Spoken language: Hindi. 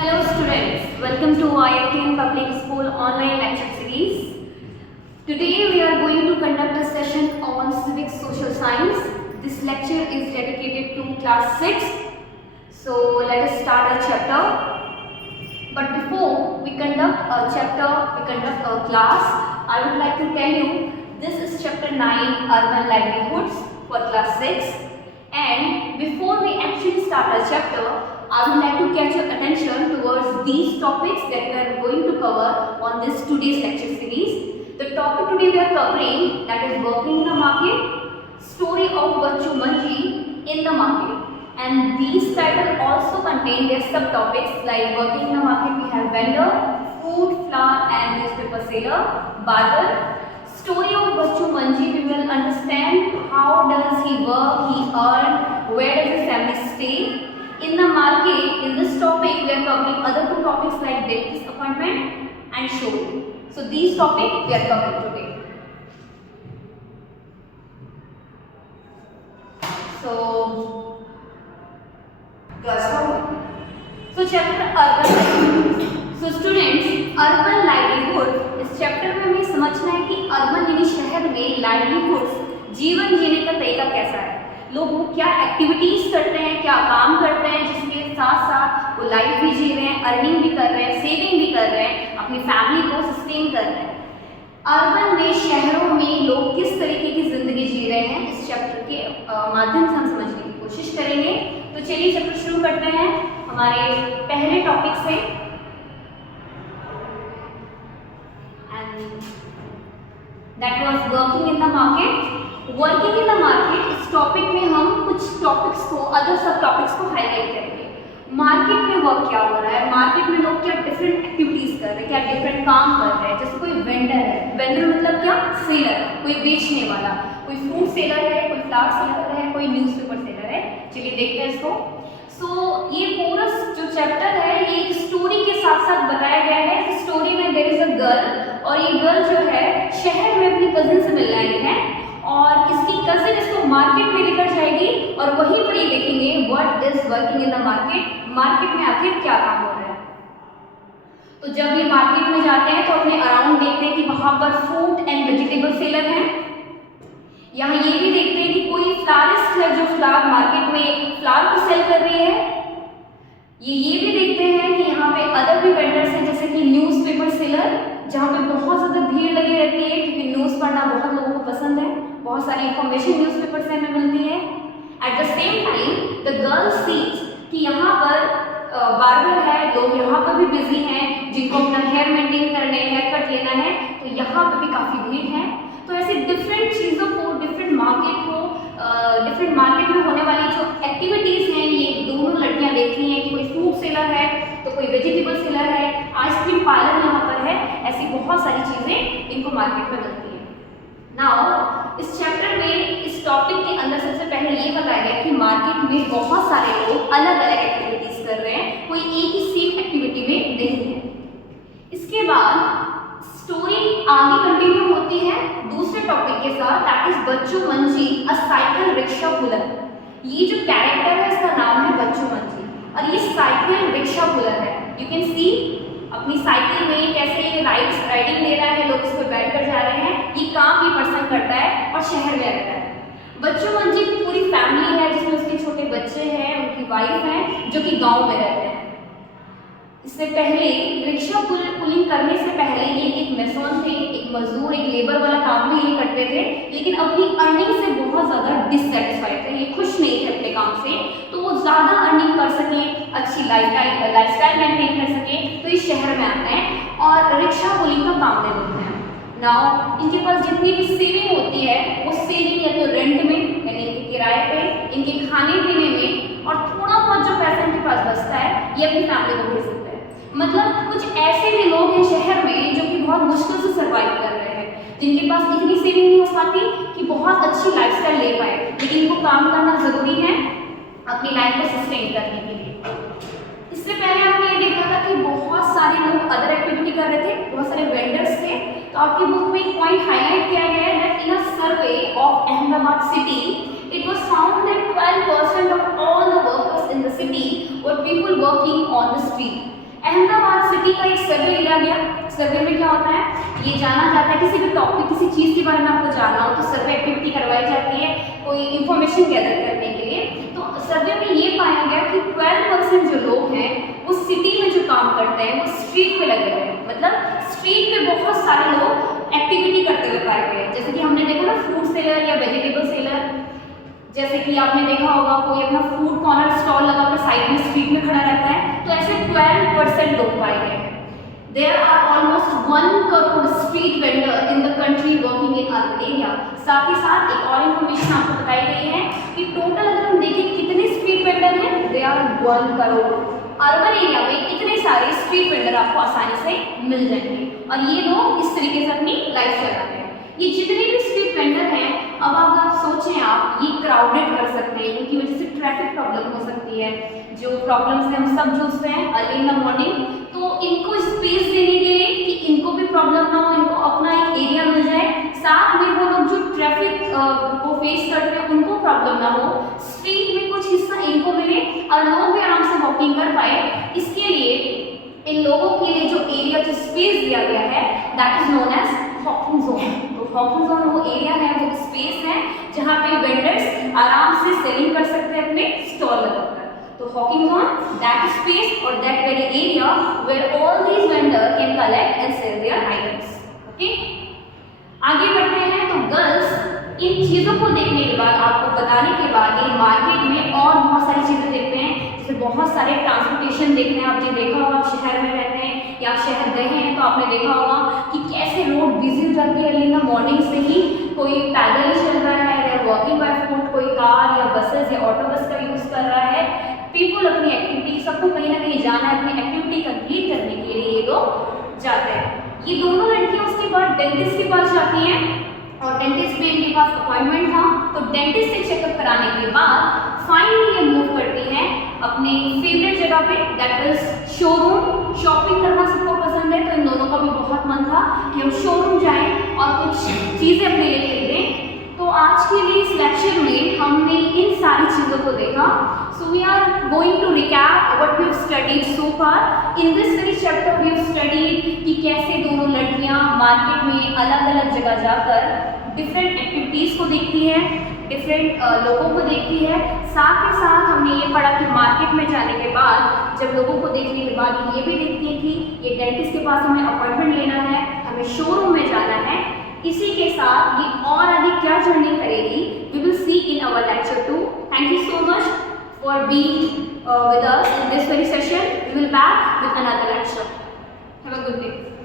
Hello students, welcome to IITN Public School online lecture series. Today we are going to conduct a session on civic social science. This lecture is dedicated to class 6. So let us start our chapter. But before we conduct a class, I would like to tell you this is chapter 9 urban livelihoods for class 6. And before we actually start our chapter, I would like to catch your attention towards these topics that we are going to cover on this today's lecture series. The topic today we are covering, that is working in the market, story of Bachchu Manji in the market. And these titles also contain their subtopics like working in the market we have vendor, food, flour and newspaper seller, barber. Story of Bachchu Manji, we will understand how does he work, he earn, where does his family stay. In the market, in this topic, we are covering other two topics like dentist appointment and showroom. So these topics we are covering today. So chapter urban. So students, urban livelihood इस चैप्टर में हमें समझना है कि अर्बन यानी शहर में लाइवलीहुड जीवन जीने का तरीका कैसा है, लोग वो क्या एक्टिविटीज करते हैं, क्या काम करते हैं, जिसके साथ साथ वो लाइफ भी जी रहे हैं, अर्निंग भी कर रहे हैं, सेविंग भी कर रहे हैं, अपनी फैमिली को सस्टेन कर रहे हैं। अर्बन में शहरों में लोग किस तरीके की जिंदगी जी रहे हैं इस चैप्टर के माध्यम से हम समझने की कोशिश करेंगे। तो चलिए चैप्टर शुरू करते हैं हमारे पहले टॉपिक से। That was working in the market. Working in the market इस टॉपिक में हम कुछ टॉपिक्स को, अदर सब टॉपिक्स को हाईलाइट करेंगे। मार्केट में वर्क क्या हो रहा है, मार्केट में लोग क्या डिफरेंट एक्टिविटीज कर रहे हैं, क्या डिफरेंट काम कर रहे हैं। जैसे कोई वेंडर है, वेंडर मतलब क्या, सेलर, कोई बेचने वाला, कोई फ्रूट सेलर है, कोई फ्लावर सेलर है, कोई न्यूज़पेपर सेलर है। चलिए देखते हैं इसको। ये पूरा जो चैप्टर है ये एक स्टोरी के साथ साथ बताया गया है। स्टोरी में देयर इज अ गर्ल और ये गर्ल जो है शहर में अपनी कजिन से मिलने आई है और इसकी कजिन इसको मार्केट में लेकर जाएगी और वहीं पर ये देखेंगे what is working in the market, market में आखिर क्या काम हो रहा है। तो जब ये मार्केट में जाते हैं तो अपने अराउंड देखते हैं कि वहां पर फ्रूट एंड वेजिटेबल सेलर हैं। यहाँ ये भी देखते हैं कि कोई फ्लारिस्ट है जो फ्लावर मार्केट में फ्लावर को सेल कर रही है। ये भी देखते हैं कि यहाँ पे अदर भी वेंडर्स हैं जैसे कि न्यूज़पेपर सेलर, जहाँ पे बहुत ज़्यादा भीड़ लगी रहती है क्योंकि न्यूज़ पढ़ना बहुत लोगों को पसंद है, बहुत सारी इंफॉर्मेशन न्यूज़पेपर से हमें मिलती है। At the same time the girl sees कि यहाँ पर बार्बर है, लोग यहाँ पर भी बिजी हैं जिनको अपना हेयर मेंटेन करने, हेयर कट लेना है, तो यहाँ पर भी काफ़ी भीड़ है। तो ऐसे डिफरेंट चीज़ों को, डिफरेंट मार्केट में होने वाली जो एक्टिविटीज़ हैं ये दोनों लड़कियां देख रही हैं कि कोई फ्रूट सेलर है तो कोई वेजिटेबल सेलर है, आइसक्रीम पार्लर यहाँ पर है, ऐसी बहुत सारी चीज़ें इनको मार्केट में मिलती हैं। नाउ इस चैप्टर में इस टॉपिक के अंदर सबसे पहले ये बताया गया कि मार्केट में बहुत सारे लोग अलग अलग एक्टिविटीज़ कर रहे हैं, कोई एक ही सेम एक्टिविटी में नहीं है। इसके बाद स्टोरी आगे कंटिन्यू होती है दूसरे टॉपिक के साथ, that is Bachchu Manji a cycle rickshaw puller. ये जो कैरेक्टर है इसका नाम है बच्चू मंजी और ये साइकिल रिक्शा पुलर है। यू कैन सी अपनी साइकिल में कैसे ये राइडिंग ले रहा है, लोग उस पर बैठ कर जा रहे हैं। ये काम ये पर्सन करता है और शहर में रहता है। बच्चू मंजी की पूरी फैमिली है जिसमें उसके छोटे बच्चे हैं, उनकी वाइफ है जो कि गाँव में रहते हैं। इससे पहले रिक्शा पुलिंग करने से पहले ये एक मैसोन थे, एक मजदूर, एक लेबर वाला काम भी ये करते थे, लेकिन अपनी अर्निंग से बहुत ज़्यादा डिससेटिस्फाइड थे, ये खुश नहीं थे अपने काम से। तो वो ज़्यादा अर्निंग कर सकें, अच्छी लाइफस्टाइल मेंटेन कर सकें, तो ये शहर में आते हैं और रिक्शा पुलिंग का काम ले लेते हैं। नाउ इनके पास जितनी भी सेविंग होती है वो सेविंग या तो रेंट में यानी इनके किराए पे, इनके खाने पीने में, और थोड़ा बहुत जो पैसा इनके पास बचता है ये अपनी फैमिली को भेज सकते हैं। मतलब कुछ ऐसे भी लोग हैं शहर में जो कि बहुत मुश्किल से सर्वाइव कर रहे हैं, जिनके पास इतनी सेविंग नहीं हो पाती कि बहुत अच्छी लाइफस्टाइल ले पाए, लेकिन इनको काम करना ज़रूरी है अपनी लाइफ को सस्टेन करने के लिए। इससे पहले हमने ये देखा था कि बहुत सारे लोग अदर एक्टिविटी कर रहे थे, बहुत सारे वेंडर्स थे। तो आपकी बुक में एक पॉइंट हाईलाइट किया गया है that in a survey of Ahmedabad city it was found that 12% of all the workers in the city were people working on the street। Ahmedabad city का एक सर्वे लिया गया। सर्वे में क्या होता है, ये जाना जाता है किसी भी टॉपिक, किसी चीज़ के बारे में आपको जानना हो तो सर्वे एक्टिविटी करवाई जाती है कोई इंफॉर्मेशन गैदर करने के लिए। तो सर्वे में ये पाया गया कि 12% जो लोग हैं वो सिटी में जो काम करते हैं वो स्ट्रीट पे लगे हुए हैं, मतलब स्ट्रीट पे बहुत सारे लोग एक्टिविटी करते हुए पाए गए। जैसे कि हमने देखा ना फ्रूट सेलर या वेजिटेबल सेलर, जैसे कि आपने देखा होगा कोई अपना फूड कॉर्नर स्टॉल लगाकर साइड में स्ट्रीट में खड़ा रहता है, तो ऐसे 12% लोग पाए गए हैं। There are almost 1 crore street vendor in the country working in urban area। साथ ही साथ एक और इन्फॉर्मेशन आपको बताई गई है कि टोटल अगर हम देखें कितने स्ट्रीट वेंडर हैं, they are 1 crore। Urban area में इतने सारे स्ट्रीट वेंडर आपको आसानी से मिल जाएंगे और ये लोग इस तरीके से अपनी लाइफ चलाते हैं। ये जितने भी स्ट्रीट वेंडर हैं, अब अगर सोचें आप, ये क्राउडेड कर सकते हैं, इनकी वजह से ट्रैफिक प्रॉब्लम हो सकती है, जो प्रॉब्लम्स हैं हम सब जूझते हैं अर्ली इन द मॉर्निंग। तो इनको स्पेस देने के लिए कि इनको भी प्रॉब्लम ना हो, इनको अपना एक एरिया मिल जाए, साथ में वो लोग जो ट्रैफिक को फेस करते हैं उनको प्रॉब्लम ना हो, स्ट्रीट में कुछ हिस्सा इनको मिले और लोग भी आराम से वॉकिंग कर पाए, इसके लिए इन लोगों के लिए जो एरिया, जो स्पेस दिया गया है, that is known as hawking zone. तो हॉकिंग जोन वो एरिया है, वो स्पेस है जहाँ पे वेंडर्स आराम से सेलिंग कर सकते हैं अपने स्टॉल लगाकर। तो हॉकिंग जोन, दैट स्पेस और that very area where all these vendor can collect and sell their items. Okay, आगे बढ़ते हैं। तो गर्ल्स, इन चीज़ों को देखने के बाद, आपको बताने के बाद, ये मार्केट में और बहुत सारी चीज़ें देखते हैं, जैसे बहुत सारे ट्रांसपोर्टेशन देखते हैं। आपने देखा होगा, आप शहर में रहते हैं या आप शहर गए हैं तो आपने देखा होगा कि कैसे रोड बिजी हो जाती है अर्ली इन द मॉर्निंग से ही। कोई पैदल ही चल रहा है या वॉकिंग बाय फुट, कोई कार या बसेस या ऑटो बस का यूज़ कर रहा है। पीपल अपनी एक्टिविटी, सबको कहीं ना कहीं जाना है, अपनी एक्टिविटी कंप्लीट करने के लिए ये लोग जाते हैं। ये दोनों लड़कियां उसके बाद डेंटिस्ट के पास जाती हैं और डेंटिस्ट में इनके पास अपॉइंटमेंट था, तो डेंटिस्ट से चेकअप कराने के बाद फाइनली ये मूव करती हैं अपने फेवरेट जगह पे, दैट इज शोरूम। शॉपिंग करना सबको पसंद है, तो इन दोनों का भी बहुत मन था कि हम शोरूम जाएं और कुछ चीज़ें अपने लिए खरीदें। तो आज के लिए इस लेक्चर में हमने इन सारी चीज़ों को देखा। So we are going to recap what we have studied so far in this very chapter. We have studied कि कैसे दोनों लड़कियां मार्केट में अलग अलग जगह जाकर डिफरेंट एक्टिविटीज़ को देखती है, डिफरेंट लोगों को देखती है। साथ ही साथ हमने ये पढ़ा कि मार्केट में जाने के बाद, जब लोगों को देखने के बाद ये भी देखती है कि ये डेंटिस्ट के पास हमें अपॉइंटमेंट लेना है, हमें शोरूम में जाना है। इसी के साथ ये और आगे क्या जर्नी करेगी, we will see in our lecture 2। Thank you so much for being with us in this very session. We will back with another lecture. Have a good day.